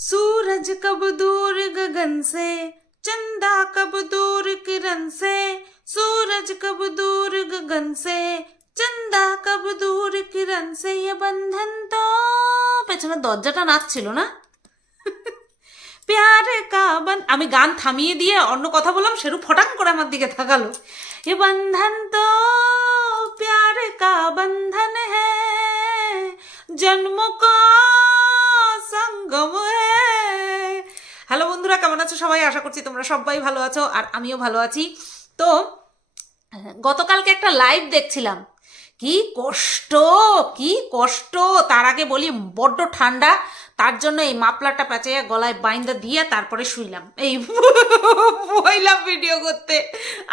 सूरज कब दूर गगन से, चंदा कब दूर किरण से। सूरज कब दूर गगन से, चंदा कब दूर किरण से। ये बंधन तो পেছনে দরজাটা নাচছিল না। প্যারে কা বন আমি গান থামিয়ে দিয়ে অন্য কথা বললাম, সেরু ফটাং করে আমার দিকে তাকালো। ये बंधन तो प्यार का बंधन है, जन्मों का संगम है। হ্যালো বন্ধুরা, কেমন আছো সবাই? আশা করছি তোমরা সবাই ভালো আছো, আর আমিও ভালো আছি। তো গতকালকে একটা লাইভ দেখছিলাম, কি কষ্ট কি কষ্ট। তার আগে বলি বড্ড ঠান্ডা, তার জন্য এই মাপলাটা পেঁচাইয়া গলায় বাইন্দা দিয়ে তারপরে শুইলাম, এই বইলাম ভিডিও করতে।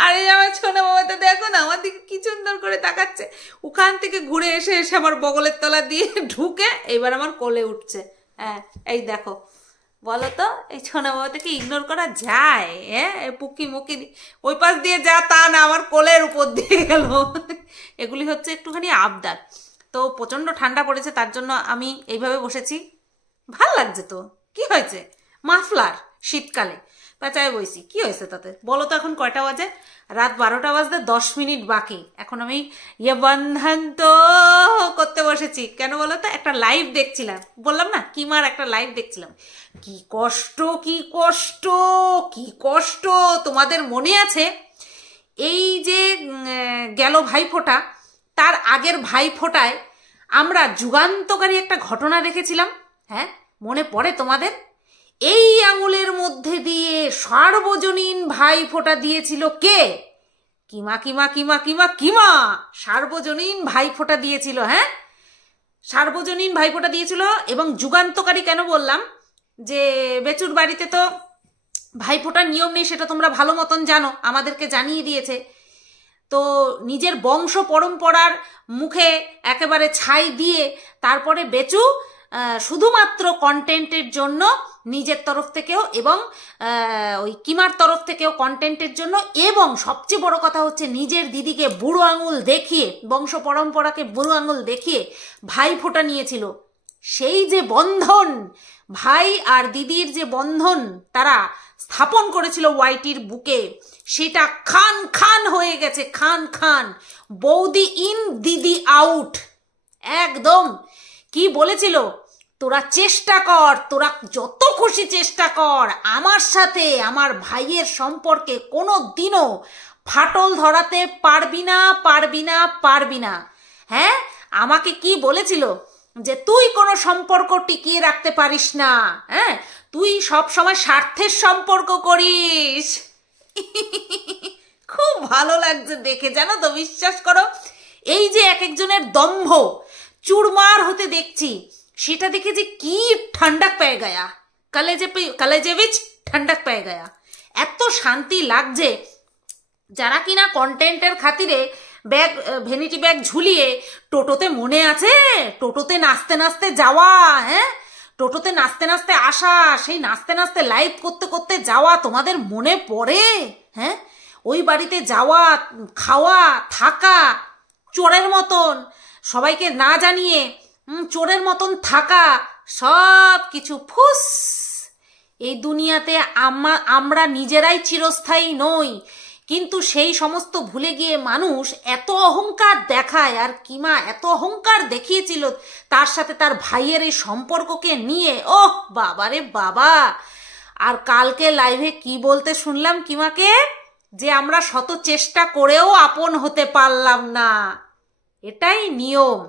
আর এই আমার ছোনা বাবাতে দেখো না আমার দিকে কি সুন্দর করে তাকাচ্ছে। ওখান থেকে ঘুরে এসে এসে আমার বগলের তলা দিয়ে ঢুকে এবার আমার কোলে উঠছে। হ্যাঁ এই দেখো, বলো তো এই ছোনা বাবাটাকে ইগনোর করা যায়? হ্যাঁ পুকি মুকি ওই পাশ দিয়ে যা তা না, আমার কোলের উপর দিয়ে গেল। এগুলি হচ্ছে একটুখানি আবদার। তো প্রচণ্ড ঠান্ডা পড়েছে, তার জন্য আমি এইভাবে বসেছি। ভাল লাগছে তো, কি হয়েছে? মাফলার শীতকালে পেঁচায় বইছি, কি হয়েছে তাতে? বলো তো এখন কয়টা বাজে? রাত 12টা বাজতে 10 মিনিট বাকি। এখন আমি ইয়ে বন্ধন তো করতে বসেছি। কেন বলো তো? একটা লাইভ দেখছিলাম, বললাম না কিমার একটা লাইভ দেখছিলাম। কি কষ্ট কি কষ্ট কি কষ্ট। তোমাদের মনে আছে এই যে গেল ভাইফোঁটা, তার আগের ভাইফোঁটায় আমরা যুগান্তকারী একটা ঘটনা দেখেছিলাম। হ্যাঁ মনে পড়ে তোমাদের? এই আঙুলের মধ্যে দিয়ে সার্বজনীন ভাইফোঁটা দিয়েছিল কে? কিমা কিমা কিমা কিমা কিমা সার্বজনীন ভাইফোঁটা দিয়েছিল। হ্যাঁ সার্বজনীন ভাইফোঁটা দিয়েছিল। এবং যুগান্তকারী কেন বললাম? যে বেচুর বাড়িতে তো ভাইফোঁটার নিয়ম নেই, সেটা তোমরা ভালো মতন জানো, আমাদেরকে জানিয়ে দিয়েছে। তো নিজের বংশ পরম্পরার মুখে একেবারে ছাই দিয়ে তারপরে বেচু শুধুমাত্র কন্টেন্টের জন্য নিজের তরফ থেকেও এবং ওই কিমার তরফ থেকেও কন্টেন্টের জন্য, এবং সবচেয়ে বড় কথা হচ্ছে নিজের দিদিকে বুড়ো আঙুল দেখিয়ে, বংশ পরম্পরাকে বুড়ো আঙুল দেখিয়ে ভাইফোঁটা নিয়েছিল। সেই যে বন্ধন, ভাই আর দিদির যে বন্ধন তারা স্থাপন করেছিল ওয়াইটির বুকে, সেটা খান খান হয়ে গেছে। খান খান, বৌদি ইন দিদি আউট। একদম কি বলেছিল? তোরা চেষ্টা কর, তোরা যত খুশি চেষ্টা কর, আমার সাথে আমার ভাইয়ের সম্পর্কে কোনো দিনও ফাটল ধরাতে পারবি না পারবি না পারবি না। হ্যাঁ আমাকে কি বলেছিল? যে তুই কোনো সম্পর্ক টিকিয়ে রাখতে পারিস না, হ্যাঁ তুই সব সময় স্বার্থের সম্পর্ক করিস। খুব ভালো লাগছে দেখে, জানো তো, বিশ্বাস করো। এই যে এক একজনের দম্ভ চুরমার হতে দেখছি, সেটা দেখে যে কি ঠান্ডাক পেয়ে গায়া, কলেজেবিচ ঠান্ডাক পেয়ে গায়া। এত শান্তি লাগছে। যারা কিনা কন্টেন্টের খাতিরে ব্যাগ, ভ্যানিটি ব্যাগ ঝুলিয়ে টোটোতে, মনে আছে টোটোতে নাচতে নাচতে যাওয়া? হ্যাঁ টোটোতে নাচতে নাচতে আসা, সেই নাচতে নাচতে লাইভ করতে করতে যাওয়া, তোমাদের মনে পড়ে? হ্যাঁ ওই বাড়িতে যাওয়া, খাওয়া, থাকা, চোরের মতন সবাইকে না জানিয়ে চোরের মতন থাকা, সব কিছু ফুস। এই দুনিয়াতে আমরা নিজেরাই চিরস্থায়ী নই, কিন্তু সেই সমস্ত ভুলে গিয়ে মানুষ এত অহংকার দেখায়। আর কিমা এত অহংকার দেখিয়েছিল তার সাথে তার ভাইয়ের এই সম্পর্ককে নিয়ে। ওহ বাবারে বাবা। আর কালকে লাইভে কি বলতে শুনলাম কিমাকে? যে আমরা শত চেষ্টা করেও আপন হতে পারলাম না, এটাই নিয়ম।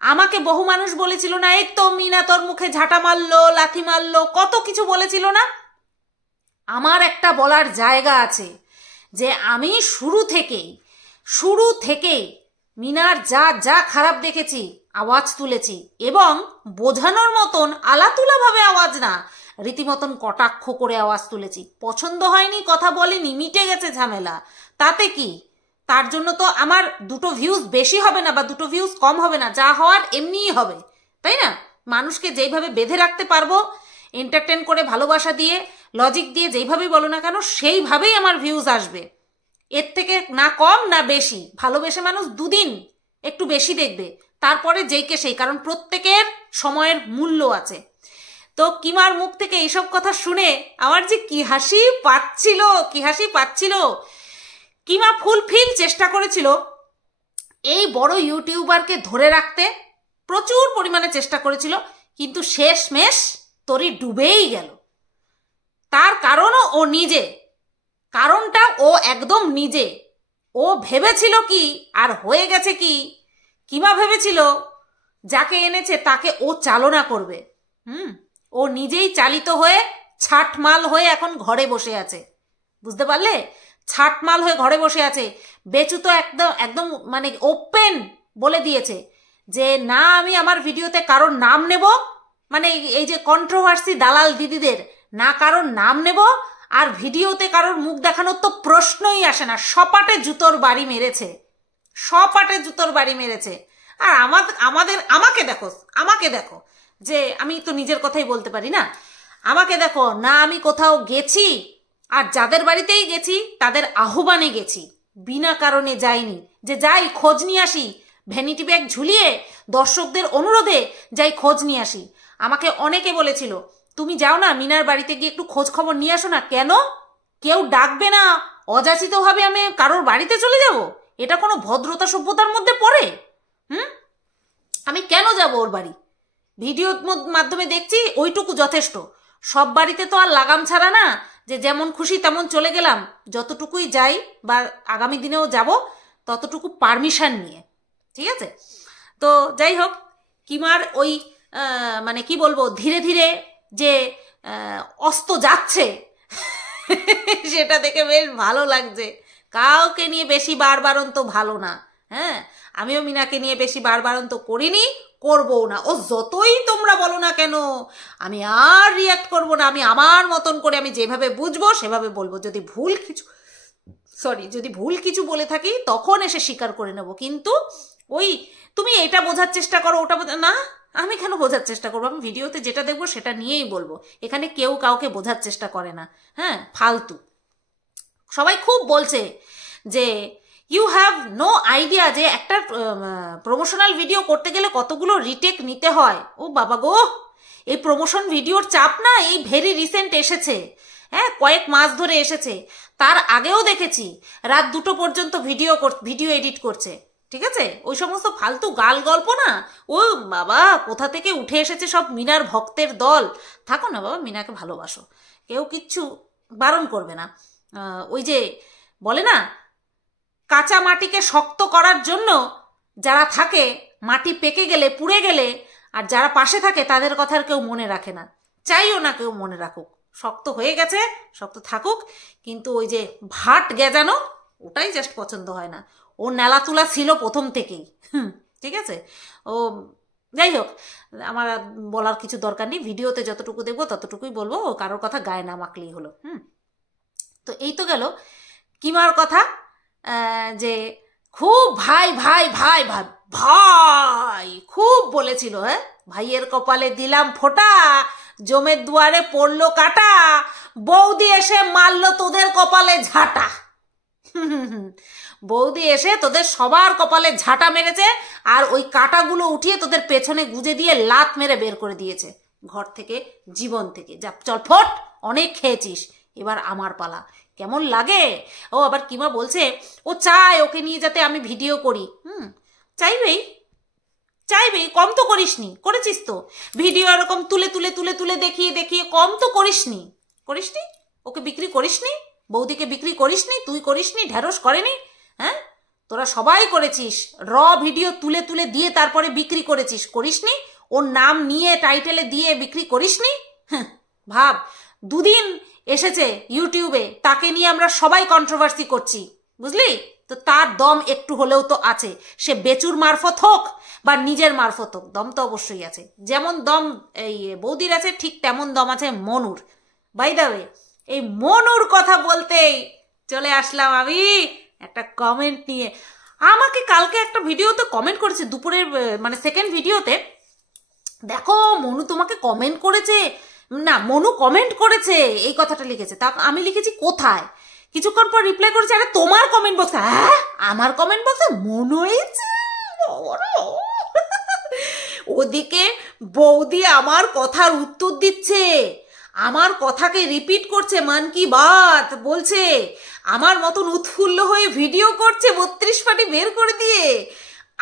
আমাকে বহু মানুষ বলেছিল না, এই তো মিনা তোর মুখে ঝাঁটা মারলো, লাথি মারলো, কত কিছু বলেছিল না। আমার একটা বলার জায়গা আছে, যে আমি শুরু থেকেই মিনার যা যা খারাপ দেখেছি আওয়াজ তুলেছি, এবং বোঝানোর মতন আলাতুলা ভাবে আওয়াজ না, রীতিমতন কটাক্ষ করে আওয়াজ তুলেছি। পছন্দ হয়নি, কথা বলেনি, মিটে গেছে ঝামেলা, তাতে কি? তার জন্য তো আমার 2টো ভিউজ বেশি হবে না বা 2টো ভিউজ কম হবে না, যা হওয়ার এমনিই হবে, তাই না? মানুষকে যেইভাবে বেঁধে রাখতে পারবো, এন্টারটেন করে, ভালোবাসা দিয়ে, লজিক দিয়ে, যেইভাবেই বলো না কেন, সেইভাবেই আমার ভিউজ আসবে। এর থেকে না কম না বেশি। ভালোবেসে মানুষ 2 দিন একটু বেশি দেখবে, তারপরে যেইকে সেই, কারণ প্রত্যেকের সময়ের মূল্য আছে। তো কিমার মুখ থেকে এইসব কথা শুনে আমার যে কি হাসি পাচ্ছিল। কিমা ফুলফিল চেষ্টা করেছিল এই বড় ইউটিউবারকে ধরে রাখতে, প্রচুর পরিমাণে চেষ্টা করেছিল, কিন্তু শেষমেশ তরি ডুবেই গেল। তার কারণও ও নিজে, কারণটা ও একদম নিজে। ও ভেবেছিল কি আর হয়ে গেছে কি, কিমা ভেবেছিল যাকে এনেছে তাকে ও চালনা করবে। ও নিজেই চালিত হয়ে ছাটমাল হয়ে এখন ঘরে বসে আছে, বুঝতে পারলে? ছাটমাল হয়ে ঘরে বসে আছে। বেচু তো একদম একদম মানে ওপেন বলে দিয়েছে যে না, আমি আমার ভিডিওতে কারোর নাম নেব, মানে এই যে কন্ট্রোভার্সি দালাল দিদিদের না কারোর নাম নেব, আর ভিডিওতে কারোর মুখ দেখানোর তো প্রশ্নই আসে না। সপাটে জুতোর বাড়ি মেরেছে। আর আমাকে দেখো যে আমি তো নিজের কথাই বলতে পারি না। আমাকে দেখো না, আমি কোথাও গেছি, আর যাদের বাড়িতেই গেছি তাদের আহ্বানে গেছি, বিনা কারণে যাইনি যে যাই খোঁজ নিয়ে আসি, ভ্যানিটি ব্যাগ ঝুলিয়ে দর্শকদের অনুরোধে যাই খোঁজ নিয়ে আসি। আমাকে অনেকে বলেছিল তুমি যাও না মিনার বাড়িতে গিয়ে একটু খোঁজ খবর নিয়ে আসো না। কেন? কেউ ডাকবে না, অযাচিতভাবে আমি কারোর বাড়িতে চলে যাব? এটা কোনো ভদ্রতা সভ্যতার মধ্যে পড়ে? আমি কেন যাব ওর বাড়ি? ভিডিওর মাধ্যমে দেখছি ওইটুকু যথেষ্ট। সব বাড়িতে তো আর লাগাম ছাড়া না যে যেমন খুশি তেমন চলে গেলাম। যতটুকুই যাই বা আগামী দিনেও যাব ততটুকু পারমিশন নিয়ে, ঠিক আছে? তো যাই হোক, কিমার ওই মানে কি বলবো, ধীরে ধীরে যে অস্ত যাচ্ছে সেটা দেখে বেশ ভালো লাগছে। কাউকে নিয়ে বেশি বাড়বাড়ন্ত ভালো না। হ্যাঁ, আমিও মিনাকে নিয়ে বেশি বাড়বাড়ন্ত করিনি, করবও না। ও যতই তোমরা বলো না কেন আমি আর রিয়াক্ট করব না। আমি আমার মতন করে আমি যেভাবে বুঝবো সেভাবে বলবো। যদি ভুল কিছু বলে থাকি তখন এসে স্বীকার করে নেব। কিন্তু ওই তুমি এটা বোঝার চেষ্টা করো, ওটা না, আমি কেন বোঝার চেষ্টা করবো? আমি ভিডিওতে যেটা দেখবো সেটা নিয়েই বলবো। এখানে কেউ কাউকে বোঝার চেষ্টা করে না। হ্যাঁ, ফালতু। সবাই খুব বলছে যে ইউ হ্যাভ নো আইডিয়া যে একটা প্রমোশনাল ভিডিও করতে গেলে কতগুলো রিটেক নিতে হয়। ও বাবা গো, এই প্রমোশন ভিডিওর চাপ না এই ভেরি রিসেন্ট এসেছে। হ্যাঁ, কয়েক মাস ধরে এসেছে। তার আগেও দেখেছি রাত 2টো পর্যন্ত ভিডিও এডিট করছে, ঠিক আছে? ওই সমস্ত ফালতু গাল গল্প না, ও বাবা কোথা থেকে উঠে এসেছে সব মিনার ভক্তের দল। থাকো না বাবা, মিনাকে ভালোবাসো, কেউ কিচ্ছু বারণ করবে না। ওই যে বলে না, কাঁচা মাটিকে শক্ত করার জন্য যারা থাকে, মাটি পেকে গেলে পুড়ে গেলে, আর যারা পাশে থাকে তাদের কথা আর কেউ মনে রাখে না। চাইও না কেউ মনে রাখুক, শক্ত হয়ে গেছে, শক্ত থাকুক। কিন্তু ওই যে ভাট গেজানো, ওটাই জাস্ট পছন্দ হয় না। ও নেলা তুলা ছিল প্রথম থেকেই, ঠিক আছে? ও যাই হোক, আমার বলার কিছু দরকার নেই। ভিডিওতে যতটুকু দেখবো ততটুকুই বলবো, ও কারোর কথা গায়ে না মাখলেই হলো। তো এই তো গেল কিমার কথা, যে খুব ভাই ভাই ভাই ভাই ভাই খুব বলেছিল। হ্যাঁ, ভাইয়ের কপালে দিলাম ফোঁটা, জমের দুয়ারে পড়লো কাটা, বৌদি এসে মারলো তোদের কপালে ঝাঁটা। বৌদি এসে তোদের সবার কপালে ঝাঁটা মেরেছে, আর ওই কাঁটাগুলো উঠিয়ে তোদের পেছনে গুজে দিয়ে লাত মেরে বের করে দিয়েছে ঘর থেকে, জীবন থেকে। যা, চল ফট, অনেক খেয়েছিস, এবার আমার পালা। কেমন লাগে? ও আবার কিমা বলছে ও চায় ওকে নিয়ে যাতে আমি ভিডিও করি। চাইবেই, কম তো করিসনি, করেছিস তো ভিডিও এরকম তুলে তুলে তুলে তুলে দেখিয়ে দেখিয়ে, কম তো করিসনি। ওকে বিক্রি করিসনি, বৌদিকে বিক্রি করিসনি, তুই করিসনি, ঢেঁড়স করেনি। হ্যাঁ, তোরা সবাই করেছিস, র ভিডিও তুলে তুলে দিয়ে তারপরে বিক্রি করিসনি? ওর নাম নিয়ে টাইটেলে দিয়ে বিক্রি করিসনি? ভাব, 2 দিন এসেছে ইউটিউবে, তাকে নিয়ে আমরা সবাই কন্ট্রোভার্সি করছি, বুঝলি? তো তার দম একটু হলেও তো আছে। সে বেচুর মারফত হোক বা নিজের মারফত হোক, দম তো অবশ্যই আছে। যেমন দম এই বৌদির আছে, ঠিক তেমন দম আছে মনুর। বাই দ্য ওয়ে, এই মনুর কথা বলতেই চলে আসলাম আমি একটা কমেন্ট নিয়ে। আমাকে কালকে একটা ভিডিওতে কমেন্ট করেছে, দুপুরের মানে সেকেন্ড ভিডিওতে, দেখো মনু তোমাকে কমেন্ট করেছে, না মনু কমেন্ট করেছে, এই কথাটা লিখেছে। তা আমি লিখেছি কোথায়? কিছুক্ষণ পর রিপ্লাই করেছে, আরে তোমার কমেন্ট বক্সে। হ্যাঁ, আমার কমেন্ট বক্সে মনু হয়েছে। ওদিকে বৌদি আমার কথার উত্তর দিচ্ছে, আমার কথাকে রিপিট করছে, মান কি বাত বলছে, আমার মতন উৎফুল্ল হয়ে ভিডিও করছে 32 পাটি বের করে দিয়ে।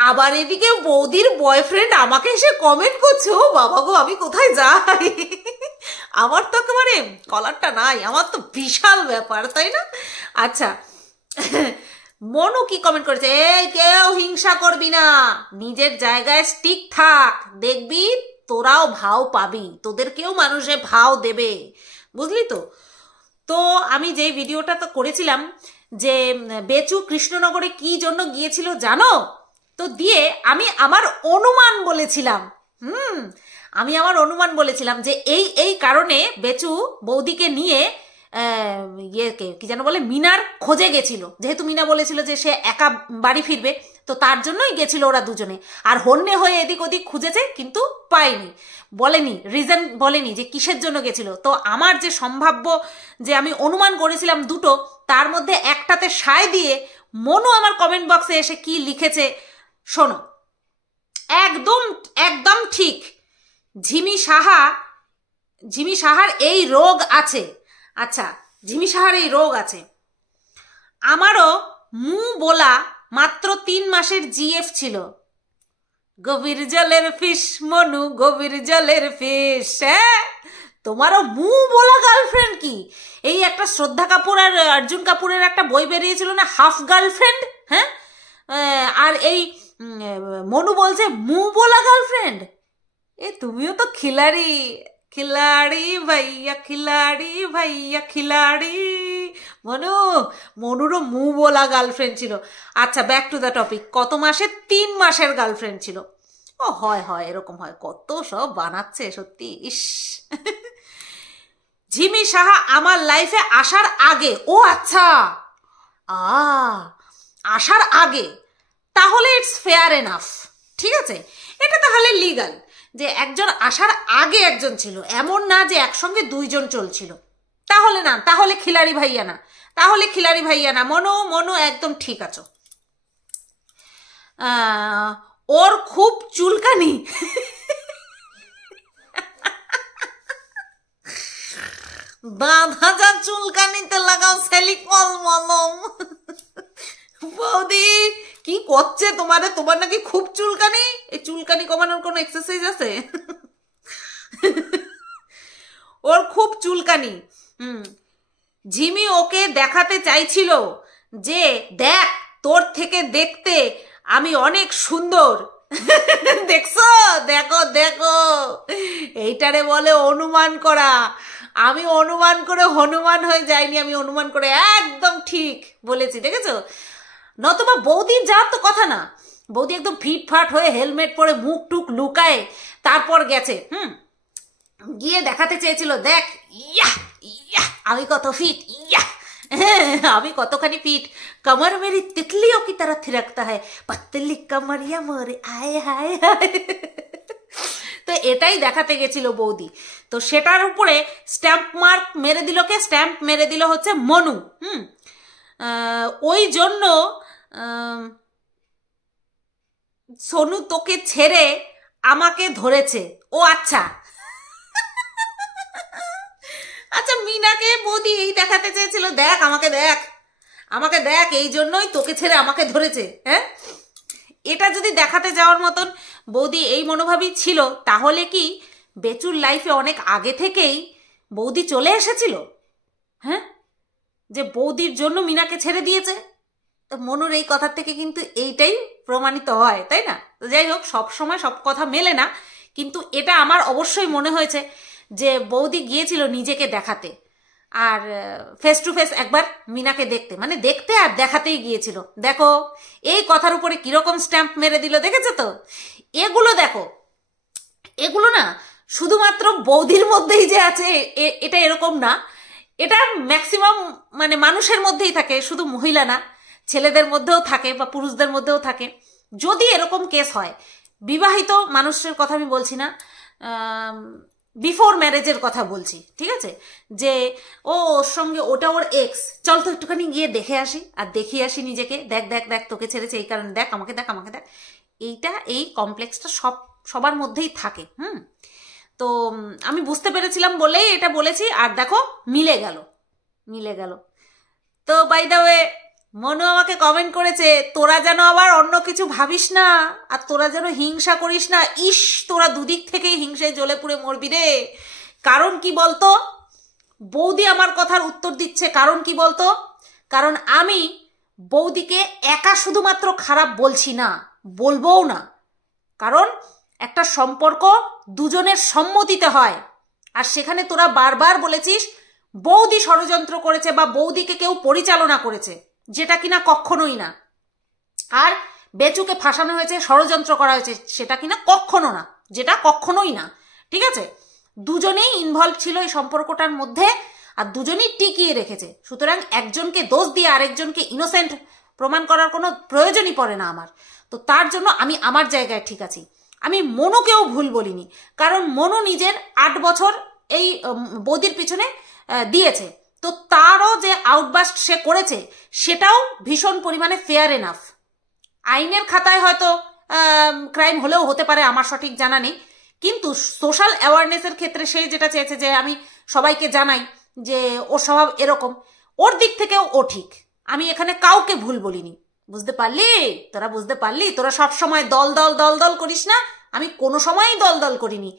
আবার এদিকে বৌদির বয়ফ্রেন্ড আমাকে এসে কমেন্ট করছে, ও বাবা গো আমি কোথায় যাই। আমার তো একেবারে কলারটা নাই, আমার তো বিশাল ব্যাপার, তাই না? আচ্ছা, মনু কি কমেন্ট করেছে, এই কেউ হিংসা করবি না, নিজের জায়গায় স্টিক থাক, দেখবি তোরাও ভাও পাবি, তোদেরকেও মানুষে ভাও দেবে, বুঝলি তো? তো আমি যেই ভিডিওটা তো করেছিলাম যে বেচু কৃষ্ণনগরে কি জন্য গিয়েছিল জানো তো, দিয়ে আমি আমার অনুমান বলেছিলাম। আমি আমার অনুমান বলেছিলাম যে এই কারণে বেচু বৌদিকে নিয়ে ইয়েকে কি যেন বলে মিনার খোঁজে গেছিল, যেহেতু মিনা বলেছিল যে সে একা বাড়ি ফিরবে, তো তার জন্যই গেছিল ওরা দুজনে। আর হন্যে হয়ে এদিক ওদিক খুঁজেছে কিন্তু পায়নি, বলেনি রিজন, বলেনি যে কিসের জন্য গেছিল। তো আমার যে সম্ভাব্য যে আমি অনুমান করেছিলাম দুটো, তার মধ্যে একটাতে সায় দিয়ে মনু আমার কমেন্ট বক্সে এসে কি লিখেছে শোনো, একদম একদম ঠিক, ঝিমি সাহার এই রোগ আছে। আচ্ছা, ঝিমি সাহার এই রোগ আছে, আমারও বলা মাত্র 3 মাসের জিএফ ছিল। গভীর জলের ফিশ মনু, গভীর জলের ফিশ। হ্যাঁ, তোমারও বলা গার্লফ্রেন্ড কি? এই একটা শ্রদ্ধা কাপুর আর অর্জুন কাপুরের একটা বই বেরিয়েছিল না, হাফ গার্লফ্রেন্ড। হ্যাঁ, আর এই মনু বলছে বলা গার্লফ্রেন্ড। তুমিও তো খিলাড়ি, খিলাড়ি ভাইয়া, খিলাড়ি ভাইয়া, খিলাড়ি। মনুরও বলা গার্লফ্রেন্ড ছিল। আচ্ছা, ব্যাক টু দ্য টপিক, কত মাসে? 3 মাসের গার্লফ্রেন্ড ছিল। ও হয় এরকম হয়, কত সব বানাচ্ছে সত্যি, ইস। ঝিমি সাহা আমার লাইফে আসার আগে, ও আচ্ছা, আসার আগে, তাহলে ইটস ফেয়ার এনাফ, ঠিক আছে, এটা তাহলে লিগাল যে একজন আসার আগে একজন ছিল, এমন না যে একসঙ্গে 2 জন চলছিল। তাহলে না, তাহলে খিলাড়ি ভাইয়া না, তাহলে খিলাড়ি ভাইয়া না। মনু একদম ঠিক আছো। ওর খুব চুলকানি। বাঁধা যা চুলকানিতে লাগাও সেলিকল মলম। বৌদি কি করছে তোমার নাকি খুব চুলকানি? এই চুলকানি কমানোর কোনো এক্সারসাইজ আছে? ওর খুব চুলকানি। ঝিমি ওকে দেখাতে চাইছিল যে দেখ, তোর থেকে দেখতে আমি অনেক সুন্দর। দেখছো, দেখো, এইটারে বলে অনুমান করা। আমি অনুমান করে হনুমান হয়ে যাইনি, আমি অনুমান করে একদম ঠিক বলেছি, দেখেছো? নতুবা বৌদির যাওয়ার তো কথা না, বৌদি একদম ফিটফাট হয়ে হেলমেট পরে মুখ টুক লুকায় তারপর গেছে। গিয়ে দেখাতে চেয়েছিল, দেখ ইয়া ইয়া আমি কত ফিট, ইয়া আমি কতখানি ফিট, कमर मेरी तितलियों की तरह थिरकता है, पतली कमरिया मोरे आए हाय हाय। তো এটাই দেখাতে গেছিল বৌদি। তো সেটার উপরে স্ট্যাম্প মার্ক মেরে দিল কে? স্ট্যাম্প মেরে দিল হচ্ছে মনু। ওই জন্য সোনু তোকে ছেড়ে আমাকে ধরেছে। ও আচ্ছা, আচ্ছা, মিনাকে বৌদি এই দেখাতে চেয়েছিল, দেখ আমাকে দেখ, এই জন্যই তোকে ছেড়ে আমাকে ধরেছে। হ্যাঁ, এটা যদি দেখাতে যাওয়ার মতন বৌদি এই মনোভাবই ছিল, তাহলে কি বেচুর লাইফে অনেক আগে থেকেই বৌদি চলে এসেছিল? হ্যাঁ, যে বৌদির জন্য মিনাকে ছেড়ে দিয়েছে। তো মনুর এই কথার থেকে কিন্তু এইটাই প্রমাণিত হয়, তাই না? তো যাই হোক, সব সময় সব কথা মেলে না, কিন্তু এটা আমার অবশ্যই মনে হয়েছে যে বৌদি গিয়েছিল নিজেকে দেখাতে, আর ফেস টু ফেস একবার মিনাকে দেখতে, মানে দেখতে আর দেখাতেই গিয়েছিল। দেখো এই কথার উপরে কিরকম স্ট্যাম্প মেরে দিল, দেখেছো তো? এগুলো দেখো, এগুলো না শুধুমাত্র বৌদির মধ্যেই যে আছে এটা এরকম না, এটা ম্যাক্সিমাম মানে মানুষের মধ্যেই থাকে, শুধু মহিলা না, ছেলেদের মধ্যেও থাকে বা পুরুষদের মধ্যেও থাকে। যদি এরকম কেস হয়, বিবাহিত মানুষের কথা আমি বলছি না, বিফোর ম্যারেজের কথা বলছি, ঠিক আছে, যে ওর সঙ্গে ওটা ওর এক্স, চল তো একটুখানি গিয়ে দেখে আসি, আর দেখিয়ে আসি নিজেকে, দেখ তোকে ছেড়েছে এই কারণে, দেখ আমাকে দেখ। এইটা, এই কমপ্লেক্সটা সব সবার মধ্যেই থাকে। তো আমি বুঝতে পেরেছিলাম বলেই এটা বলেছি, আর দেখো মিলে গেল। তো বাই দ্য ওয়ে মনু আমাকে কমেন্ট করেছে, তোরা যেন আবার অন্য কিছু ভাবিস না, আর তোরা যেন হিংসা করিস না। ইস, তোরা দুদিক থেকেই হিংসায় জ্বলে পুড়ে মরবি রে। কারণ কি বলতো? বৌদি আমার কথার উত্তর দিচ্ছে, কারণ কি বলতো? কারণ আমি বৌদিকে একা শুধুমাত্র খারাপ বলছি না, বলবোও না। কারণ একটা সম্পর্ক দুজনের সম্মতিতে হয়, আর সেখানে তোরা বারবার বলেছিস বৌদি ষড়যন্ত্র করেছে বা বৌদিকে কেউ পরিচালনা করেছে, যেটা কিনা কখনোই না। আর বেচুকে ফাঁসানো হয়েছে, ষড়যন্ত্র করা হয়েছে, সেটা কিনা কখনো না, যেটা কখনোই না। ঠিক আছে, দুজনেই ইনভলভ ছিল এই সম্পর্কটার মধ্যে, আর দুজনেই টিকিয়ে রেখেছে। সুতরাং একজনকে দোষ দিয়ে আরেকজনকে ইনোসেন্ট প্রমাণ করার কোনো প্রয়োজনই পড়ে না আমার। তো তার জন্য আমি আমার জায়গায় ঠিক আছি। আমি মনুকেও ভুল বলিনি, কারণ মনু নিজের 8 বছর এই বৌদির পিছনে দিয়েছে। তো তারও যে আউটবাস্ট সে করেছে সেটাও ভীষণ পরিমাণে ফেয়ার এনাফ। আইনের খাতায় হয়তো ক্রাইম হলেও হতে পারে, আমার সঠিক জানা নেই, কিন্তু সোশ্যাল অ্যাওয়ারনেসের ক্ষেত্রে সে যেটা চেয়েছে যে আমি সবাইকে জানাই যে ওর স্বভাব এরকম, ওর দিক থেকেও ও ঠিক। আমি এখানে কাউকে ভুল বলিনি। বুঝতে পারলি? তোরা বুঝতে পারলি? তোরা সব সময় দল দল দল দল করিস না, আমি কোনো সময়ই দল দল করিনি।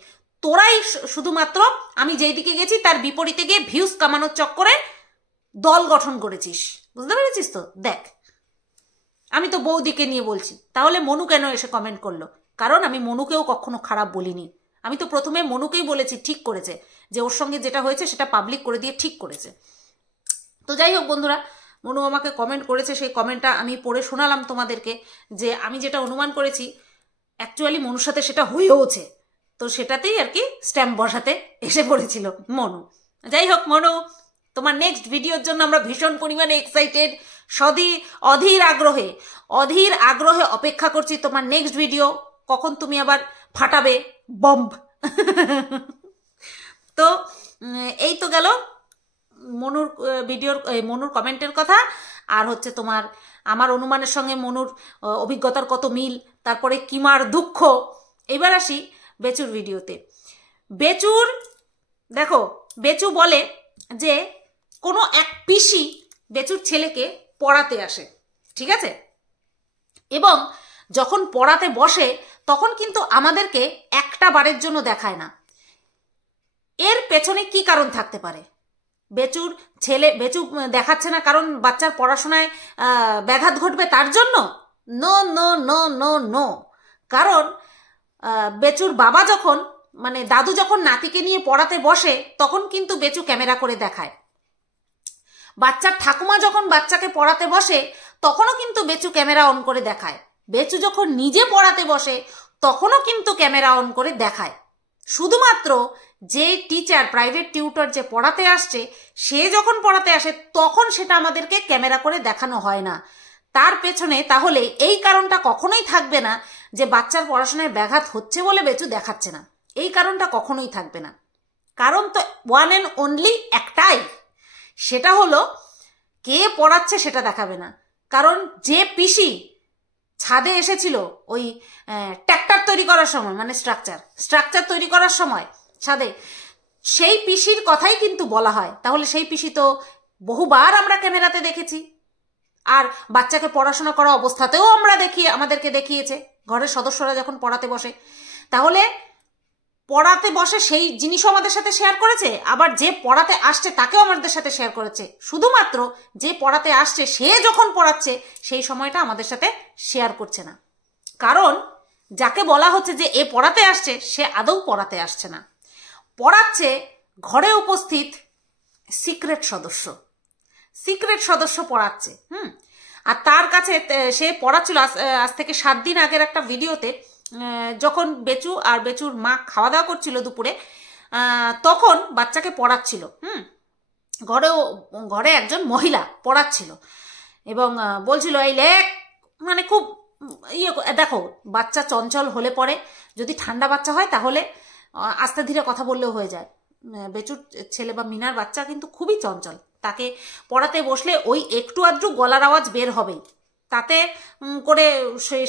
তোরাই শুধুমাত্র আমি যেই দিকে গেছি তার বিপরীতে গিয়ে ভিউজ কামানোর চক্করে দল গঠন করেছিস। বুঝতে পেরেছিস তো? দেখ, আমি তো বৌদিকে নিয়ে বলছি, তাহলে মনু কেন এসে কমেন্ট করলো? কারণ আমি মনুকেও কখনো খারাপ বলিনি। আমি তো প্রথমে মনুকেই বলেছি ঠিক করেছে, যে ওর সঙ্গে যেটা হয়েছে সেটা পাবলিক করে দিয়ে ঠিক করেছে। তো যাই হোক বন্ধুরা, মনু আমাকে কমেন্ট করেছে, সেই কমেন্টটা আমি পড়ে শোনালাম তোমাদেরকে, যে আমি যেটা অনুমান করেছি অ্যাকচুয়ালি মনুর সাথে সেটা হয়েওছে। তো সেটাতেই আর কি স্ট্যাম্প বসাতে এসে পড়েছিল মনু। যাই হোক মনু, তোমার নেক্সট ভিডিওর জন্য আমরা ভীষণ পরিমাণে এক্সাইটেড, অধীর আগ্রহে অপেক্ষা করছি তোমার নেক্সট ভিডিও, কখন তুমি আবার ফাটাবে বম্ব। তো এই তো গেল মনুর মনুর কমেন্টের কথা, আর হচ্ছে তোমার আমার অনুমানের সঙ্গে মনুর অভিজ্ঞতার কত মিল, তারপরে কিমার দুঃখ। এবার আসি বেচুর ভিডিওতে। দেখো বেচু বলে যে কোনো এক পিসি বেচুর ছেলেকে পড়াতে আসে, ঠিক আছে, এবং যখন পড়াতে বসে তখন কিন্তু আমাদেরকে একটা বারের জন্য দেখায় না। এর পেছনে কি কারণ থাকতে পারে? বেচু দেখাচ্ছে না কারণ বাচ্চার পড়াশোনায় ব্যাঘাত ঘটবে তার জন্য? No no no no no. কারণ বেচুর বাবা যখন মানে দাদু যখন নাতিকে নিয়ে পড়াতে বসে তখন কিন্তু বেচু ক্যামেরা করে দেখায়। বাচ্চার ঠাকুমা যখন বাচ্চাকে পড়াতে বসে তখনও কিন্তু বেচু ক্যামেরা অন করে দেখায়। বেচু যখন নিজে পড়াতে বসে তখনও কিন্তু ক্যামেরা অন করে দেখায়। শুধুমাত্র যে টিচার, প্রাইভেট টিউটর যে পড়াতে আসছে, সে যখন পড়াতে আসে তখন সেটা আমাদেরকে ক্যামেরা করে দেখানো হয় না। তার পেছনে তাহলে এই কারণটা কখনোই থাকবে না যে বাচ্চার পড়াশোনায় ব্যাঘাত হচ্ছে বলে বেচু দেখাচ্ছে না, এই কারণটা কখনোই থাকবে না। কারণ তো ওয়ান অ্যান্ড অনলি একটাই, সেটা হলো কে পড়াচ্ছে সেটা দেখাবে না। কারণ যে পিসি ছাদে এসেছিল ওই ট্র্যাক্টর তৈরি করার সময়, মানে স্ট্রাকচার তৈরি করার সময় ছাদে, সেই পিসির কথাই কিন্তু বলা হয়। তাহলে সেই পিসি তো বহুবার আমরা ক্যামেরাতে দেখেছি, আর বাচ্চাকে পড়াশোনা করা অবস্থাতেও আমাদেরকে দেখিয়েছে ঘরের সদস্যরা যখন পড়াতে বসে। তাহলে পড়াতে বসে সেই জিনিসও আমাদের সাথে শেয়ার করেছে, আবার যে পড়াতে আসছে তাকেও আমাদের সাথে শেয়ার করেছে। শুধুমাত্র যে পড়াতে আসছে সে যখন পড়াচ্ছে সেই সময়টা আমাদের সাথে শেয়ার করছে না। কারণ যাকে বলা হচ্ছে যে এ পড়াতে আসছে, সে আদৌ পড়াতে আসছে না, পড়াচ্ছে ঘরে উপস্থিত সিক্রেট সদস্য পড়াচ্ছে। আর তার কাছে সে পড়াচ্ছিল আজ থেকে 7 দিন আগের একটা ভিডিওতে, যখন বেচু আর বেচুর মা খাওয়া দাওয়া করছিল দুপুরে, তখন বাচ্চাকে পড়াচ্ছিল। ঘরে একজন মহিলা পড়াচ্ছিল এবং বলছিল এই লেখ, মানে খুব দেখো বাচ্চা চঞ্চল হলে পরে, যদি ঠান্ডা বাচ্চা হয় তাহলে আস্তে ধীরে কথা বললেও হয়ে যায়। বেচুর ছেলে বা মিনার বাচ্চা কিন্তু খুবই চঞ্চল, তাকে পড়াতে বসলে ওই একটু আধটু গলার আওয়াজ বের হবেই। তাতে করে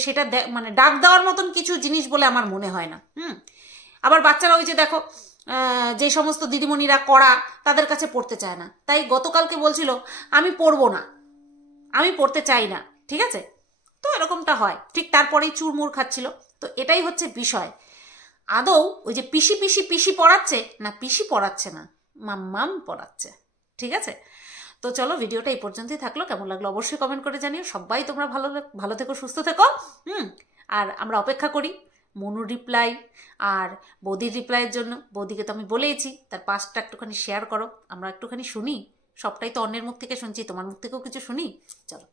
সেটা মানে ডাক দেওয়ার মতন কিছু জিনিস বলে আমার মনে হয় না। আবার বাচ্চারা ওই যে দেখো যে সমস্ত দিদিমণিরা করা তাদের কাছে পড়তে চায় না, তাই গতকালকে বলছিল আমি পড়বো না, আমি পড়তে চাই না, ঠিক আছে? তো এরকমটা হয়, ঠিক তারপরেই চুরমুর খাচ্ছিল। তো এটাই হচ্ছে বিষয়, আদৌ ওই যে পিসি পিসি পিসি পড়াচ্ছে না, পিসি পড়াচ্ছে না, মাম্মাম পড়াচ্ছে, ঠিক আছে? তো চলো, ভিডিওটা এই পর্যন্তই থাকলো। কেমন লাগলো অবশ্যই কমেন্ট করে জানিও। সবাই তোমরা ভালো ভালো থেকো, সুস্থ থেকো। আর আমরা অপেক্ষা করি মনুর রিপ্লাই আর বৌদির রিপ্লাইয়ের জন্য। বৌদিকে তো আমি বলেইছি তার পাস্টটা একটুখানি শেয়ার করো, আমরা একটুখানি শুনি। সবটাই তো অন্যের মুখ থেকে শুনছি, তোমার মুখ থেকেও কিছু শুনি। চলো।